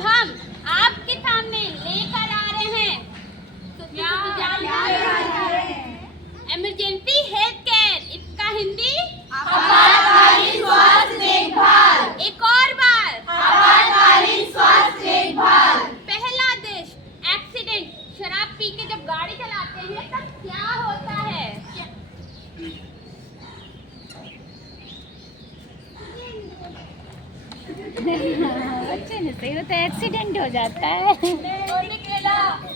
अब हम आपके सामने लेकर आ रहे हैं इमरजेंसी हेल्थ केयर, इसका हिंदी आपातकालीन स्वास्थ्य देखभाल। एक और बार आपातकालीन स्वास्थ्य देखभाल। पहला देश एक्सीडेंट, शराब पी के जब गाड़ी चलाते हैं तब क्या होता है? बच्चे ने सही होता है, एक्सीडेंट हो जाता है।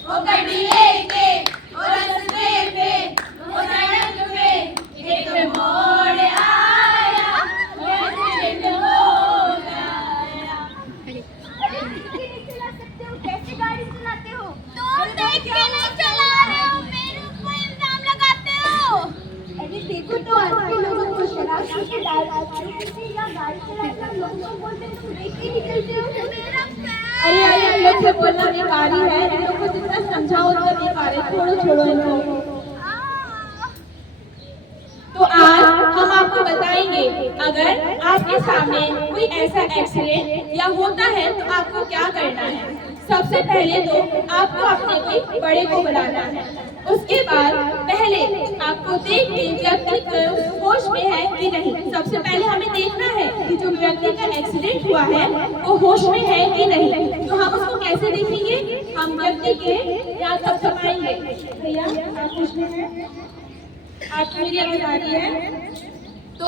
वो गड्डी लेके वो रास्ते पे वो सड़क पे एक मोड़ आया, एक्सीडेंट हो गया। कैसे गाड़ी चलाते हो? तुम देख के नहीं चला रहे हो, मेरे ऊपर इल्जाम लगाते हो। अरे देखो तो आजकल लोगों को शराब पी के या गाड़ी चलाकर लोगों को बोलते हैं, तुम देख के निकलते हो। अरे लोग से बोलना बेकारी है, इन लोगों को जितना समझाओ उतना बेकार है, छोड़ो इनको। तो आज हम आपको बताएंगे, अगर आपके सामने कोई ऐसा एक्सीडेंट या होता है तो आपको क्या करना है। सबसे पहले तो आपको अपने कोई बड़े को बुलाना है। उसके बाद पहले आपको देख के व्यक्ति होश में है कि नहीं। सबसे पहले हमें देखना है कि जो व्यक्ति का एक्सीडेंट हुआ है वो होश में है कि नहीं। तो हम उसको कैसे देखेंगे? हम व्यक्ति के या सब छपाएंगे। भैया आप होश में हैं? आपकी मेरी आवाज आ रही है? तो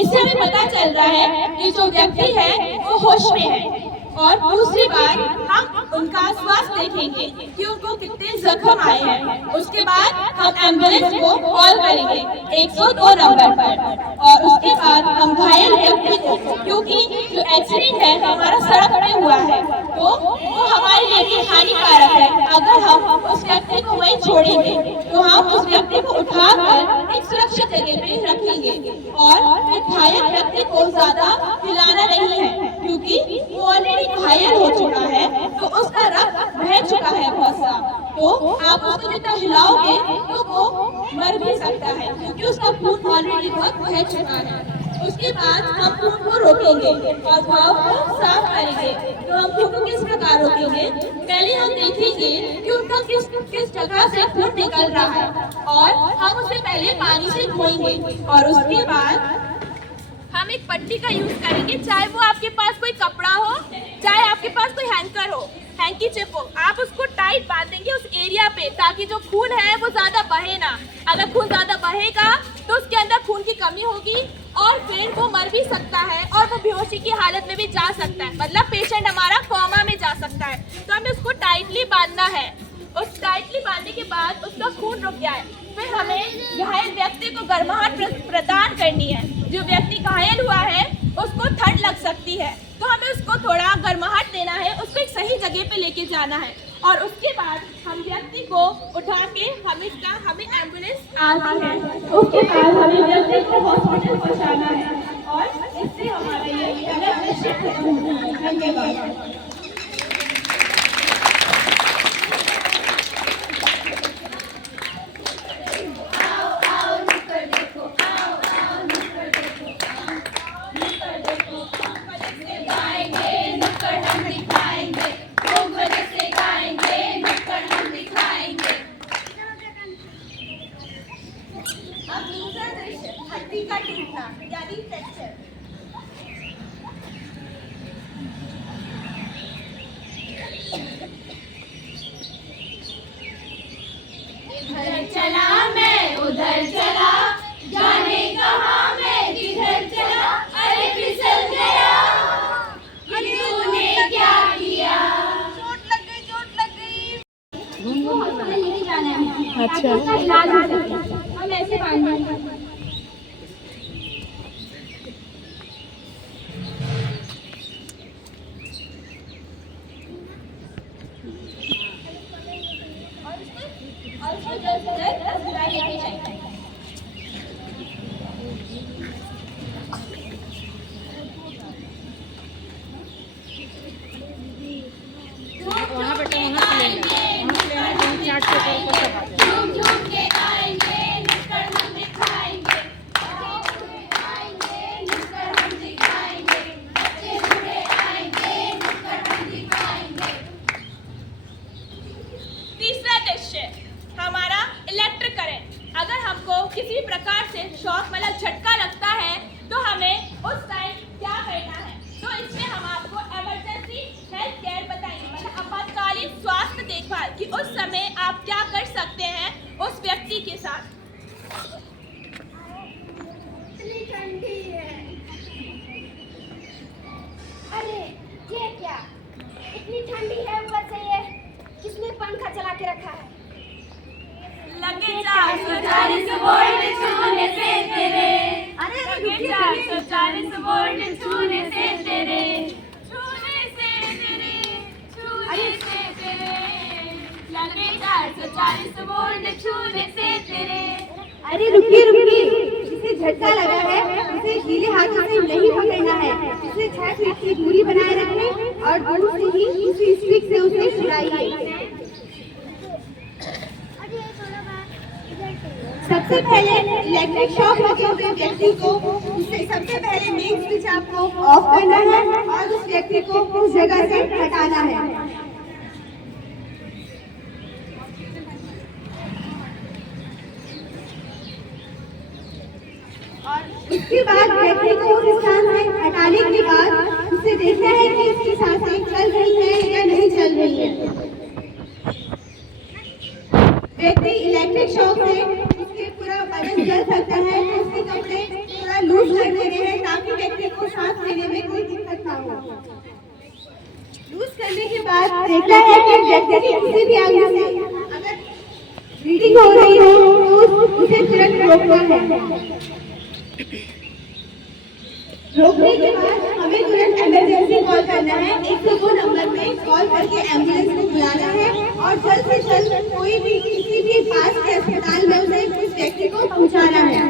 इससे हमें पता चल रहा है कि जो व्यक्ति है वो होश में है। और दूसरी बात, हम उनका स्वास्थ्य देखेंगे कि उनको कितने जख्म आए हैं। उसके बाद हम एम्बुलेंस को कॉल करेंगे 102 नंबर पर। और उसके बाद हम घायल व्यक्ति को, क्योंकि जो एक्सीडेंट है हमारा सड़क पे हुआ है तो वो हमारे लिए हानिकारक है। अगर हम उस व्यक्ति को वहीं छोड़ेंगे तो हम उस व्यक्ति को उठाकर एक सुरक्षित जगह पे रखेंगे। और एक घायल व्यक्ति को ज्यादा हिलाना नहीं है, क्योंकि वो ऑलरेडी घायल हो चुका है तो उसका रक्त बह चुका है बहुत सा। तो आप उसको जितना हिलाओगे तो वो मर भी सकता है, क्योंकि उसका खून ऑलरेडी बहुत बह चुका है। उसके बाद हम खून को रोकेंगे और घाव को साफ करेंगे। तो हम खून को किस प्रकार रोकेंगे? पहले हम देखेंगे कि उनका किस जगह से खून निकल रहा है और हम उसे पहले पानी से धोएंगे। और उसके बाद हम एक पट्टी का यूज करेंगे, चाहे वो आपके पास कोई कपड़ा हो, चाहे आपके पास कोई हैंकर हो, हैंकीचिप हो, आप उसको टाइट बांधेंगे उस एरिया पे ताकि जो खून है वो ज्यादा बहे ना। अगर खून ज्यादा बहेगा तो उसके अंदर खून की कमी होगी और फिर वो मर भी सकता है और वो बेहोशी की हालत में भी जा सकता है, मतलब पेशेंट हमारा कोमा में जा सकता है। तो हमें उसको टाइटली बांधना है। उस टाइटली बांधने के बाद उसका खून रुक जाए, फिर हमें घायल व्यक्ति को गर्माहट प्रदान करनी है। जो व्यक्ति घायल हुआ है उसको ठंड लग सकती है तो हमें उसको थोड़ा गर्माहट देना है, उसको एक सही जगह पे लेके जाना है। और उसके बाद हम व्यक्ति को उठा के हमें एम्बुलेंस आती है, उसके बाद हमें व्यक्ति को हॉस्पिटल पहुंचाना है। और इससे हमारा ये निश्चित है। धन्यवाद। अब दूसरा दृश्य हड्डी का टूटना यानी फ्रैक्चर। इधर चला मैं उधर चला, जाने कहाँ मैं किधर चला, अरे फिसल गया, ये तूने क्या किया? चोट लग गई, चोट लग गई। नहीं जाना है। अच्छा, इलाज हो सकता है। हम ऐसे बांधेंगे। और उसको जल्द से जल्द अस्पताल लेके जाएंगे। वहाँ बेटा वहाँ से लेना चार्ट पेपर को सब आ जाए। झूम झूम के आएंगे, नुक्कड़ हम दिखाएंगे, आएंगे नुक्कड़ हम दिखाएंगे, बच्चे बूढ़े आएंगे, नुक्कड़ हम दिखाएंगे। पंखा चला के रखा है। लगे 440 वोल्ट छूने से तेरे, अरे लगे 440 वोल्ट छूने से तेरे, छूने से तेरे, छूने से तेरे, लगे 440 वोल्ट छूने से तेरे। अरे रुकिए रुकिए, जिसे झटका लगा है उसे गीले हाथों से नहीं पकड़ना है। उसे 6 फीट की दूरी बनाए रखें और दूर से ही उसी स्टिक से उसे छुड़ाइए। सबसे पहले इलेक्ट्रिक शॉक लगे हुए व्यक्ति को उससे सबसे पहले मेन स्विच आपको ऑफ करना है और उस व्यक्ति को उस जगह से हटाना है। और उसके बाद व्यक्ति को उस स्थान से हटाने के बाद उसे देखना है कि उसकी सांसें चल रही है या नहीं चल रही है। व्यक्ति इलेक्ट्रिक शॉक से उसके पूरा बदन जल सकता है, तो उसके कपड़े थोड़ा लूज कर देने हैं ताकि व्यक्ति को सांस लेने में कोई दिक्कत ना हो। लूज करने के बाद देखना है कि व्यक्ति की किसी भी आंग से अगर ब्लीडिंग हो रही हो तो उसे तुरंत रोकना है। रोकने के बाद हमें तुरंत इमरजेंसी कॉल करना है। 102 नंबर पे कॉल करके एम्बुलेंस को बुलाना है और जल्द से जल्द कोई भी किसी भी पास के अस्पताल में उसे उस व्यक्ति को पहुंचाना है।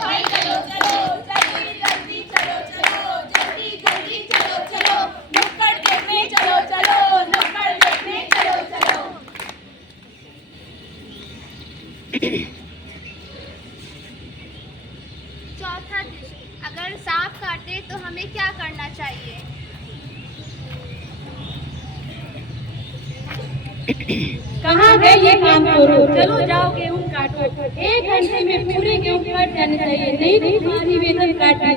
भाई चलो चलो, जल्दी जल्दी चलो चलो, जल्दी जल्दी चलो चलो, नुक्कड़ देखने चलो चलो, नुक्कड़ देखने चलो चलो। चौथा दृश्य, अगर सांप काटे तो हमें क्या करना चाहिए? कहाँ गए ये काम करो, चलो जाओ गेहूँ काटो। 1 घंटे में पूरे गेहूँ कट जाने चाहिए, नहीं तो तुम्हारी वेतन काटी।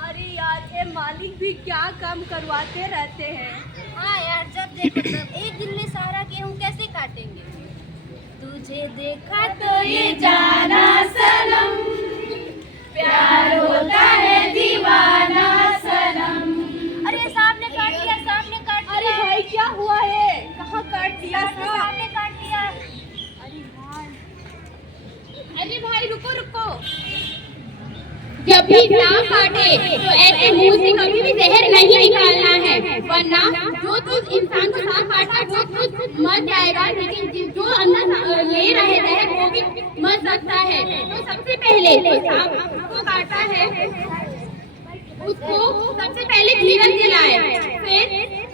अरे यार, ये मालिक भी क्या काम करवाते रहते हैं। हाँ यार, जब देखो तब एक दिन में सारा गेहूँ कैसे काटेंगे? तुझे देखा तो ये जाना सनम, प्यार होता है दीवाना सनम। अरे सांप ने काट दिया, सांप ने काट दिया। अरे भाई क्या हुआ है, कहाँ काट दिया सांप ने काट दिया। अरे भाई रुको रुको, जब भी सांप काटे तो ऐसे मुंह से कभी भी जहर नहीं निकालना है, वरना जो इंसान को सांप काटा वो खुद मर जाएगा, लेकिन जो अंदर ले रहे जहर वो भी मर सकता है। तो सबसे पहले जो सांप को काटा है उसको सबसे पहले धीरज दिलाए, फिर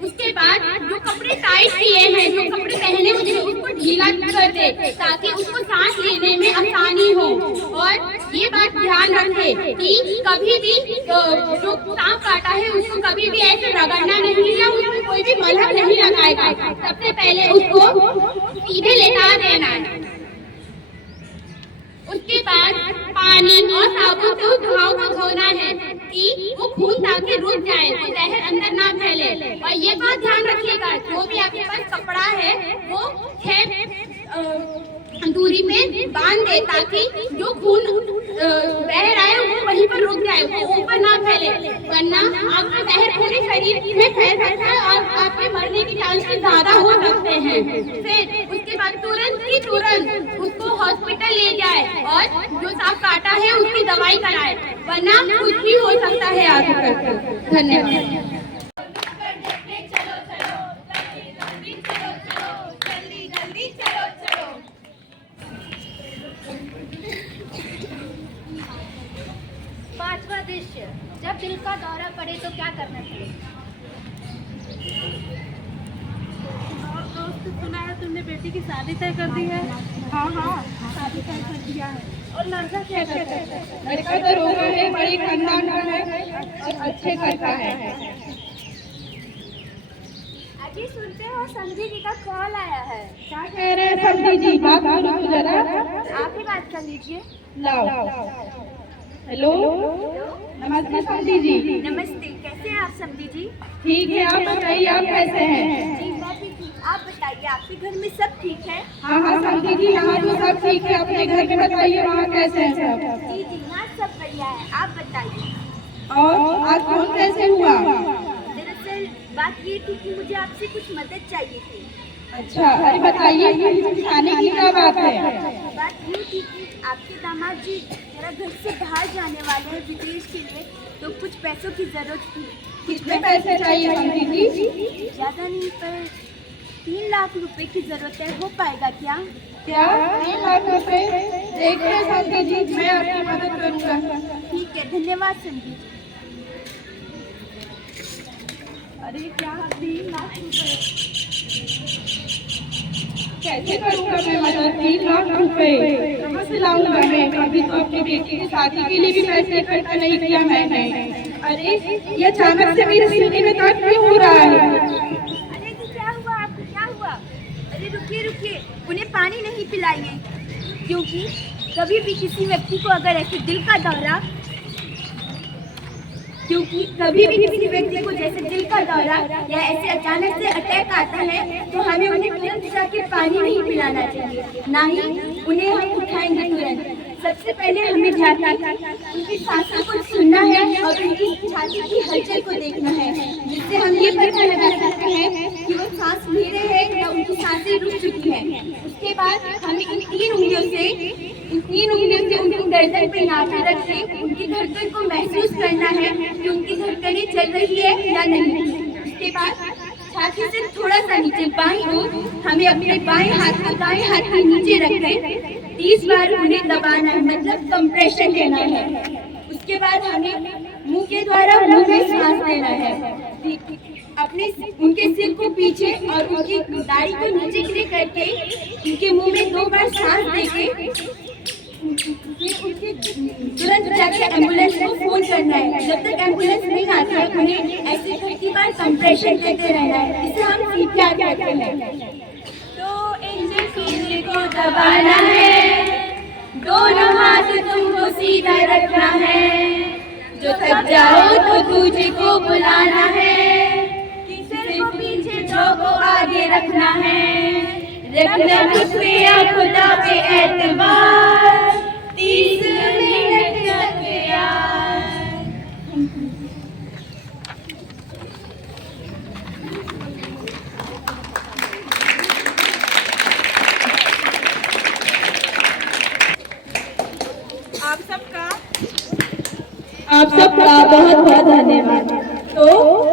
उसके बाद जो कपड़े टाइट किए हैं, जो कपड़े पहने हुए हैं उसको ढीला कर दे ताकि उसको सांस लेने में आसानी हो। और ये बात ध्यान रखे कि कभी भी जो सांप काटा है उसको कभी भी ऐसे रगड़ना नहीं है, उसमें कोई भी मलहम नहीं लगाएगा। सबसे पहले उसको सीधे लेटा देना है, उसके बाद पानी और साबुन से उस घाव को धोना है कि वो खून ताकि रुक जाए, तो जहर अंदर ना फैले। और ये बात ध्यान रखिएगा, जो भी आपके पास कपड़ा है वो 6 दूरी पे बांध दे ताकि जो खून बह रहा है वो वहीं पर रुक जाए, वो ऊपर ना फैले, वरना आपका जहर पूरे शरीर में फैल सकता है और आपके मरने के चांसेस ज्यादा हो सकते हैं। फिर उसके बाद तुरंत की तुरंत उसको हॉस्पिटल ले जाए और जो सांप काटा है उसकी दवाई कराए, वरना कुछ भी हो सकता है आगे चलकर। धन्यवाद। चलो चलो, जल्दी जल्दी चलो चलो, जल्दी जल्दी चलो चलो। 5वां दृश्य, जब दिल का दौरा पड़े तो क्या करना चाहिए? दोस्त, सुना है तुमने बेटी की शादी तय कर दी है? हाँ हाँ, शादी तय कर दिया है। और लड़का क्या करता है? लड़का तो रोगा है, बड़ी खानदान का है और अच्छे करता है। अजी सुनते हो, समझी जी का कॉल आया है। क्या कह रहे हैं समझी जी? बात करो तो जरा। आप ही बात कर लीजिए। लाओ। हेलो, नमस्ते समझी जी। नमस्ते, कैसे हैं आप समझी जी? ठीक है, आप बताइए आप कैसे हैं? जी मैं ठीक हूँ, आप बताइए आपके घर में सब ठीक है? हाँ हाँ समझी जी, यहाँ तो सब ठीक है। अपने घर में बताइए वहाँ कैसे हैं सब? जी जी यहाँ सब बढ़िया है, आप बताइए। और आज फोन कैसे हुआ? दरअसल बात ये थी कि मुझे आपसे कुछ मदद चाहिए थी। अच्छा, अरे बताइए खाने की क्या बात है? बात ये थी कि आपके दामाद जी जरा घर से बाहर जाने वाले हैं विदेश के लिए, तो कुछ पैसों की जरूरत थी। कितने पैसे चाहिए समझी जी? ज़्यादा नहीं, पर 3 लाख रुपए की जरूरत है। हो पाएगा क्या? क्या 3 लाख रुपए? देखते हैं समझी जी, मैं आपकी मदद करूँगा। ठीक है, धन्यवाद संजीव जी। अरे क्या 3 लाख रुपए? कैसे करूँगा मैं मदद? 3 लाख रुपए कहाँ से लाऊंगा मैं? अभी तो अपनी बेटी की शादी के लिए भी पैसे इकट्ठा नहीं किया मैंने। अरे ये अचानक से मेरे सीने में दर्द क्यों हो रहा है? अरे क्या हुआ आपको? क्या हुआ? अरे रुकिए रुकिए, उन्हें पानी नहीं पिलाइए, क्योंकि कभी भी किसी व्यक्ति को अगर ऐसे दिल का दौरा जैसे दिल का दौरा या ऐसे अचानक से अटैक आता है, तो हमें उन्हें तुरंत जाके पानी नहीं पिलाना चाहिए, ना ही उन्हें हम उठाएंगे तुरंत। सबसे पहले हमें जाकर उनकी सांसों को सुनना है और उनकी छाती की हलचल को देखना है, जिससे हम ये पता लगा सकते हैं कि वो सांस ले रहे हैं या उनकी सांसें रुक चुकी हैं। उसके बाद हमें इन 3 उंगलियों से उनकी गर्दन पर नाक रख के उनकी धड़कन को महसूस करना है कि उनकी धड़कनें चल रही है या नहीं। उसके बाद छाती से थोड़ा सा नीचे बाईं ओर हमें अपने बाएं हाथ को दाएं हाथ के नीचे रखकर 30 बार उन्हें दबाना है, मतलब कंप्रेशन देना है। उसके बाद हमें मुंह के द्वारा मुंह में सांस लेना है। अपने उनके सिर को पीछे और उनकी दाढ़ी को नीचे के लिए करके उनके मुंह में 2 बार सांस देके तुरंत जाके एम्बुलेंस को फोन करना है। जब तक एम्बुलेंस नहीं आती है उन्हें ऐसे 30 बार कंप्रेशन देते रहना है। इसे हम सीपीआर कहते हैं। तो इनसे सीने को दबाना है, दोनों हाथ तुमको सीधा रखना है, जो थक जाओ तो तुझको बुलाना है, सिर को पीछे जो को आगे रखना है, रखना मुझ पे या खुदा पे एतबार, 30 मिनट तक यार। आप सबका बहुत बहुत धन्यवाद। तो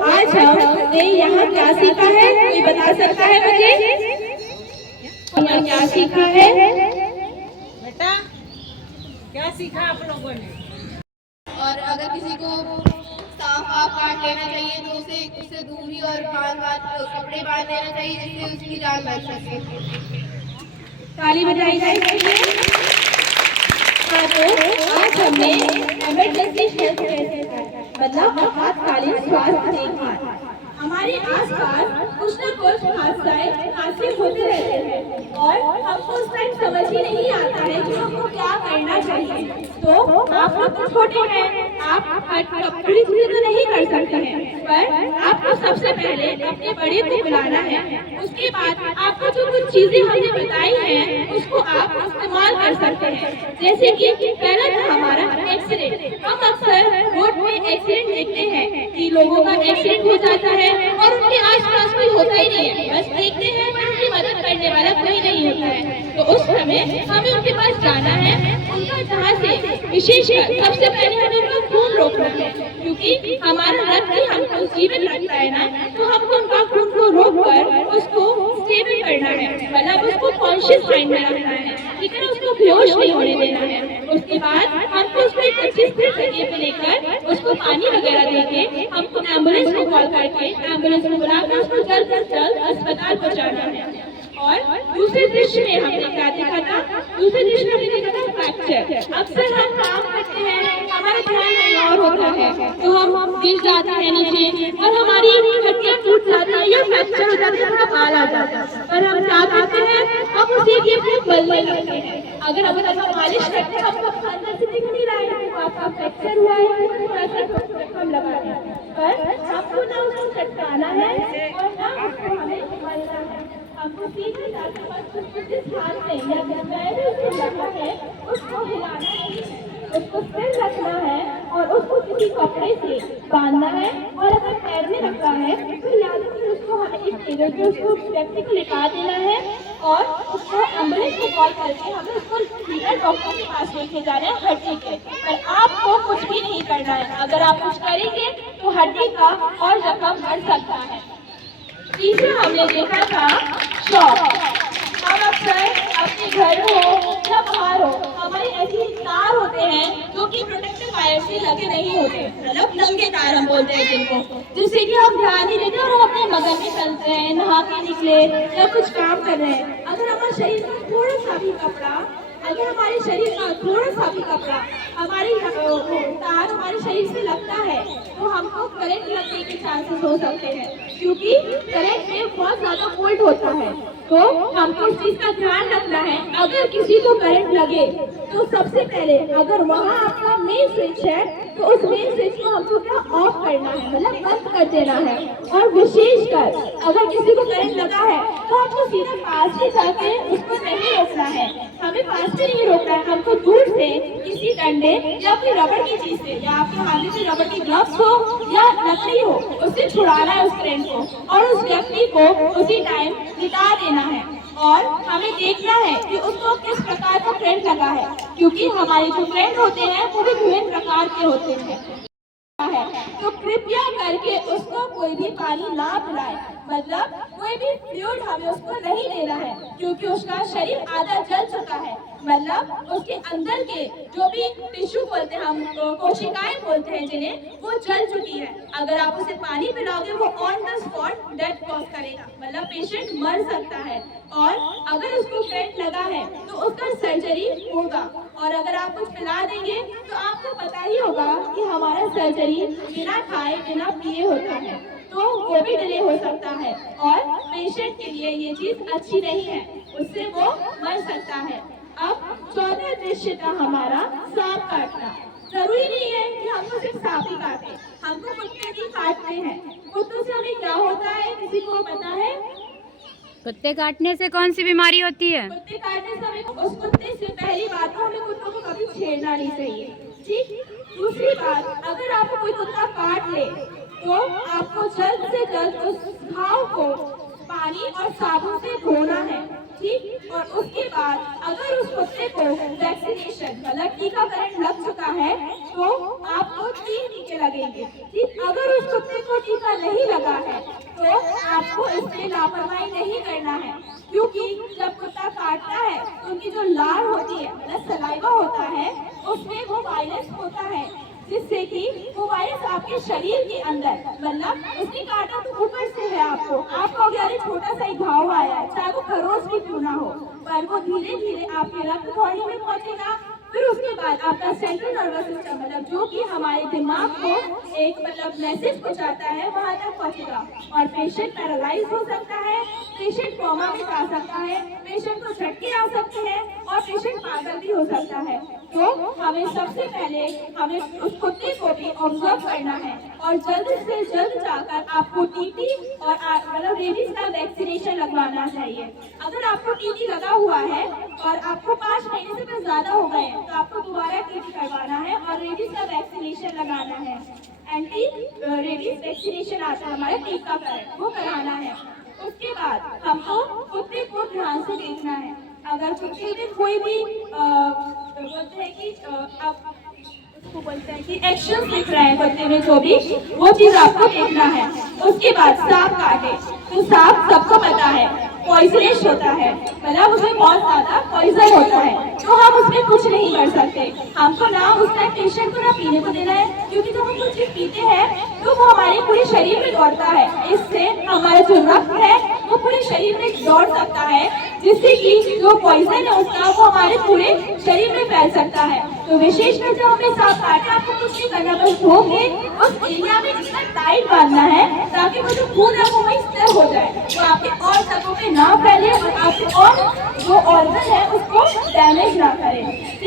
आज हमने यहाँ क्या सीखा है, कोई बता सकता है मुझे? यहाँ क्या सीखा है बेटा? क्या सीखा आप लोगों ने? और अगर किसी को सांप आप काट लेना चाहिए तो उससे दूरी और कपड़े बांध देना चाहिए, जिससे उसकी जान बच सके। ताली बजाई जाएगी। हाँ, तो आज हमने इमरजेंसी हेल्थ केयर मतलब आपातकालीन स्वास्थ्य देखभाल। हमारे आसपास कुछ न कुछ हादसे होते रहते हैं और हमको उस टाइम समझ ही नहीं आता है कि हमको क्या करना चाहिए। तो आप लोग तो छोटे हैं, आप पूरी चीजें तो नहीं कर सकते हैं, पर आपको सबसे पहले अपने बड़े को बुलाना है। उसके बाद आपको जो कुछ चीजें हमने बताई हैं उसको आप इस्तेमाल कर सकते हैं। जैसे कि पहला था हमारा एक्सीडेंट। हम अक्सर रोड पे एक्सीडेंट देखते हैं कि लोगों का एक्सीडेंट हो जाता है और उनके आसपास कोई होता ही नहीं है, बस देखते हैं पर उनकी मदद करने वाला कोई नहीं होता है। तो उस समय हमें उनके पास जाना है, उनका जहाँ से विशेषकर सबसे पहले हमें उनका खून रोकना है, क्योंकि हमारा रक्त ही हमको जीवित रखता है ना, तो हमको उनका खून को रोक कर उसको स्टेबल करना है, मतलब उसको कॉन्शियस माइंड में रखना है, ठीक है ना, उसको बेहोश नहीं होने देना है। उसके बाद हमको उसको एक अच्छी जगह पे लेकर उसको पानी वगैरह देके हमको एम्बुलेंस को कॉल करके एम्बुलेंस को बुलाकर उसको जल्द से जल्द अस्पताल पहुंचाना है। और दूसरे दृश्य में हमने क्या देखा था? दूसरे दृश्य में हमने देखा था फ्रैक्चर। अक्सर हम काम करते हैं, हमारा ध्यान कहीं और होता है, तो हम गिर जाते हैं नीचे और हमारी हड्डियां टूट जाती है या फ्रैक्चर हो जाता है, थोड़ा बाल आ जाता है। पर हम क्या करते हैं? हम उसे भी अपने बलने लगते हैं। अगर हम मालिश करते हैं, हमको अंदर से दिख नहीं रहा है तो आपका फ्रैक्चर हुआ है, थोड़ा सा हम लगा दें, पर हमको ना उसको चटकाना है और ना उसको हमें मलना है। हमको सीधे जाके बस जिस हाथ से या पैर से लगा है उसको हिलाना नहीं है, उसको स्थिर रखना है और उसको किसी कपड़े से बांधना है। और अगर पैर में सकता है तो या तो फिर उसको हमें इस टेबल पे उसको व्यक्ति को लिटा देना है और उसको एम्बुलेंस को कॉल करके हमें उसको सीधा डॉक्टर के पास लेके जाना है हड्डी के। पर आपको कुछ भी नहीं करना है। अगर आप कुछ करेंगे तो हड्डी का और जख्म बढ़ सकता है। तीसरा हमने देखा था शॉक। हम अक्सर अपने घर हो या बाहर हो, हमारे ऐसे तार होते हैं जो कि प्रोटेक्टिव वायर से लगे नहीं होते, मतलब नंगे तार हम बोलते हैं जिनको, जिससे कि हम ध्यान नहीं देते और हम अपने मगन में चलते हैं, नहा के निकले या कुछ काम कर रहे हैं। अगर हमारे शरीर में थोड़ा सा भी कपड़ा हमारी तार हमारे शरीर से लगता है तो हमको करंट लगने के चांसेस हो सकते हैं, क्योंकि करंट में बहुत ज्यादा वोल्ट होता है। तो हमको इस चीज का ध्यान रखना है। अगर किसी को करंट लगे तो सबसे पहले अगर वहाँ आपका मेन स्विच है तो उस मेन स्विच को हमको क्या ऑफ करना है, मतलब बंद कर देना है। और विशेषकर अगर किसी को करंट लगा है तो हमको सीधा पास में जाके उसको नहीं रोकना है, हमें पास में नहीं रोकना है, हमको दूर से किसी डंडे या कोई रबड़ की चीज से या आपके हाथ में रबड़ की ग्लव्स हो या लकड़ी हो उससे छुड़ाना है उस करंट को और उस व्यक्ति को उसी टाइम लिटा देना है। और हमें देखना है कि उसको किस प्रकार का करंट लगा है, क्योंकि हमारे जो करंट होते हैं वो भी विभिन्न प्रकार के होते हैं। तो कृपया करके उसको कोई भी पानी ना पिलाए, मतलब कोई भी फ्लूइड हमें उसको नहीं देना है, क्योंकि उसका शरीर आधा जल चुका है, मतलब उसके अंदर के जो भी टिश्यू बोलते हैं हम कोशिकाएं बोलते हैं जिन्हें, वो जल चुकी है। अगर आप उसे पानी पिलाओगे वो on the spot death cause करेगा, मतलब पेशेंट मर सकता है। और अगर उसको करंट लगा है तो उसका सर्जरी होगा, और अगर आप कुछ पिला देंगे तो आपको पता ही होगा कि हमारा सर्जरी बिना खाए बिना पिए होता है, तो वो भी डिले हो सकता है और पेशेंट के लिए ये चीज अच्छी नहीं है, उससे वो मर सकता है। अब चौथा दृश्य था हमारा सांप काटना। जरूरी नहीं है कि हमको सिर्फ सांप ही काटे, हमको कुत्ते भी काटते हैं। कुत्तों से हमें क्या होता है किसी को पता है? कुत्ते काटने से कौन सी बीमारी होती है? कुत्ते काटने से हमें उस कुत्ते से पहली बात तो हमें कुत्तों को कभी छेड़ना नहीं चाहिए, ठीक। दूसरी बात, अगर आपको कोई कुत्ता काट ले तो आपको जल्द से जल्द उस घाव को पानी और साबुन से धोना है, ठीक। और उसके बाद अगर उस कुत्ते को वैक्सीनेशन मतलब टीकाकरण लग चुका है तो आपको 3 टीके लगेंगे, ठीक। अगर उस कुत्ते को टीका नहीं लगा है तो आपको इसमें लापरवाही नहीं करना है, क्योंकि जब कुत्ता काटता है तो उनकी जो लार होती है मतलब सलाइवा होता है उसमें वो वायरस होता है, जिससे कि वो वायरस आपके शरीर के अंदर मतलब उसने काटा तो ऊपर से है आपको अगर छोटा सा घाव आया है चाहे वो खरोच भी क्यों ना हो, पर वो धीरे धीरे आपके रक्त थोड़ी में पहुंचेगा। फिर उसके बाद आपका सेंट्रल नर्वस सिस्टम मतलब जो कि हमारे दिमाग को एक मतलब मैसेज पहुंचाता है वहां तक पहुंचेगा और पेशेंट पैरालाइज हो सकता है, पेशेंट कोमा में जा सकता है, पेशेंट को झटके आ सकते हैं और पेशेंट पागल भी हो सकता है। तो हमें सबसे पहले हमें उस कुत्ते को भी ऑब्जर्व करना है और जल्द से जल्द जाकर आपको टीटी और मतलब रेबीज का वैक्सीनेशन लगवाना चाहिए। अगर आपको टीटी लगा हुआ है और आपको 5 महीने से ज्यादा हो गए तो आपको दोबारा टीटी करवाना है और रेबीज का वैक्सीनेशन लगाना है। एंटी रेबीज वैक्सीनेशन आता है हमारा टीकाकरण, वो कराना है। उसके बाद हमको कुत्ते को ध्यान से देखना है। अगर कुत्ते में कोई भी बोलते हैं कि उसको बोलते हैं कि एक्शन दिख रहा है कुत्ते में जो भी, वो चीज आपको देखना है। उसके बाद सांप काटे तो सांप सबको पता है पॉइजनस होता है, मतलब उसमें बहुत ज्यादा पॉइजन होता है, तो हम उसमें कुछ नहीं कर सकते। हमको ना उसका पेशेंट को ना पीने को देना है, क्योंकि जब हम कुछ चीज पीते हैं तो वो हमारे पूरे शरीर में दौड़ता है, इससे हमारा जो रक्त है वो पूरे शरीर में दौड़ सकता है, जिससे कि जो पॉइजन है उसका वो हमारे पूरे शरीर में फैल सकता है। तो विशेषकर जब हमें सांप काटे आपको कुछ नहीं करना, बस धोके उस एरिया में इतना टाइट बांधना है ताकि वो जो खून है वो वहीं स्थिर हो जाए, वो आपके और जगहों पे ना फैले और आपके और जो ऑर्गन है उसको डैमेज ना करे।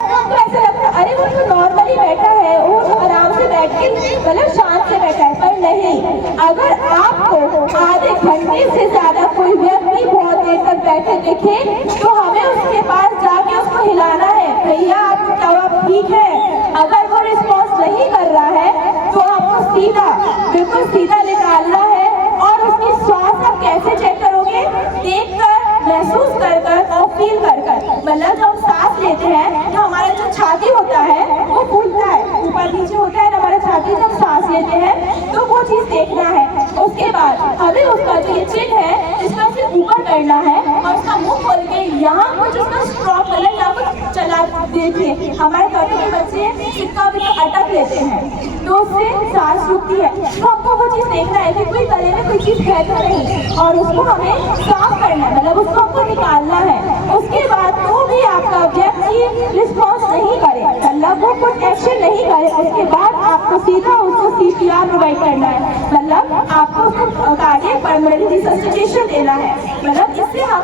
ऐसा लगता है अरे वो तो नॉर्मली बैठा है, वो आराम से बैठ के मतलब शांत से बैठा है, पर नहीं। अगर आपको आधे घंटे से ज्यादा कोई व्यक्ति बहुत देर तक बैठे दिखे तो हमें उसके पास जाके उसको हिलाना है, भैया आपको क्या ठीक है। अगर वो रिस्पॉन्स नहीं कर रहा है तो आपको सीधा, बिल्कुल सीधा निकालना है। और उसकी श्वास आप कैसे चेक करोगे? देखकर, महसूस कर कर और फील कर कर। मतलब जब हम सांस लेते हैं तो हमारा जो छाती होता है वो फूलता है, ऊपर नीचे होता है ना हमारा छाती। जब सांस लेते हैं तो वो चीज देखना है। उसके बाद हमें उसका जो चिन है इसका सिर्फ ऊपर करना है और उसका मुंह खोल के यहाँ कुछ उसका स्ट्रॉक मतलब यहाँ कुछ चला। देखिए हमारे छोटे के बच्चे सिक्का भी तो अटक लेते हैं तो उससे सांस रुकती है। तो आपको वो चीज देखना है कि कोई गले में कोई चीज है तो नहीं, और उसको हमें साफ करना है, मतलब उसको हमको निकालना है। उसके बाद तो भी आपका व्यक्ति रिस्पॉन्स नहीं करे, मतलब वो कुछ एक्शन नहीं करे, उसके बाद आपको सीधा उसको CPR प्रोवाइड करना है। मतलब आपको उसको कार्डियक पल्मोनरी रिससिटेशन देना है। मतलब इससे हम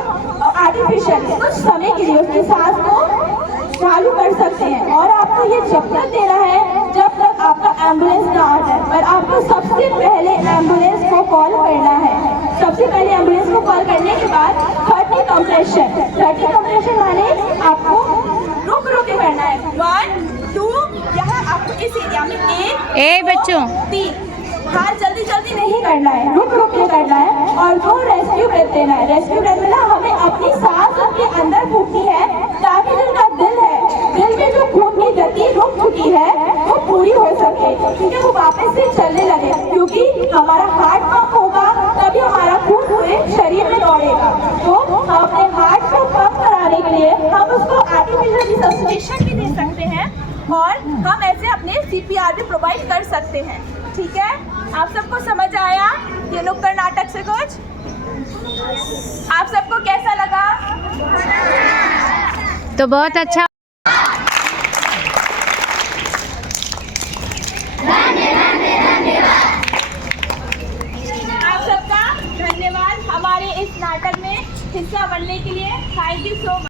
आर्टिफिशियल कुछ समय के लिए उसकी सांस को चालू कर सकते हैं। और आपको ये जब तक देना है जब तक आपका एम्बुलेंस ना आ जाए। पर आपको सबसे पहले एम्बुलेंस को कॉल करना है। सबसे पहले एम्बुलेंस को कॉल करने के बाद 30 कंप्रेशन। 30 कंप्रेशन माने आपको रुक रुक के करना है। 1 2 यहाँ आपको इस एरिया में 1 बच्चों 3 हाथ जल्दी जल्दी नहीं करना है, रुक रुक के करना है। और वो रेस्क्यू ब्रेथ देना है। रेस्क्यू ब्रेथ में ना हमें अपनी सांस अपने अंदर फूकनी है ताकि जो उनका दिल है, दिल में जो खून की गति रुक चुकी है वो पूरी हो सके, ठीक है, वो वापस से चलने लगे। क्योंकि हमारा हार्ट पंप होगा तभी हमारा खून पूरे शरीर में दौड़ेगा। तो हम अपने हार्ट को पंप कराने के लिए हम उसको आर्टिफिशियल रिससिटेशन भी दे सकते हैं और हम ऐसे अपने CPR भी प्रोवाइड कर सकते हैं। ठीक है, आप सबको समझ आया ये नुक्कड़ नाटक से कुछ? आप सबको कैसा लगा? तो बहुत अच्छा। आप सबका धन्यवाद हमारे इस नाटक में हिस्सा बनने के लिए। Thank you so much.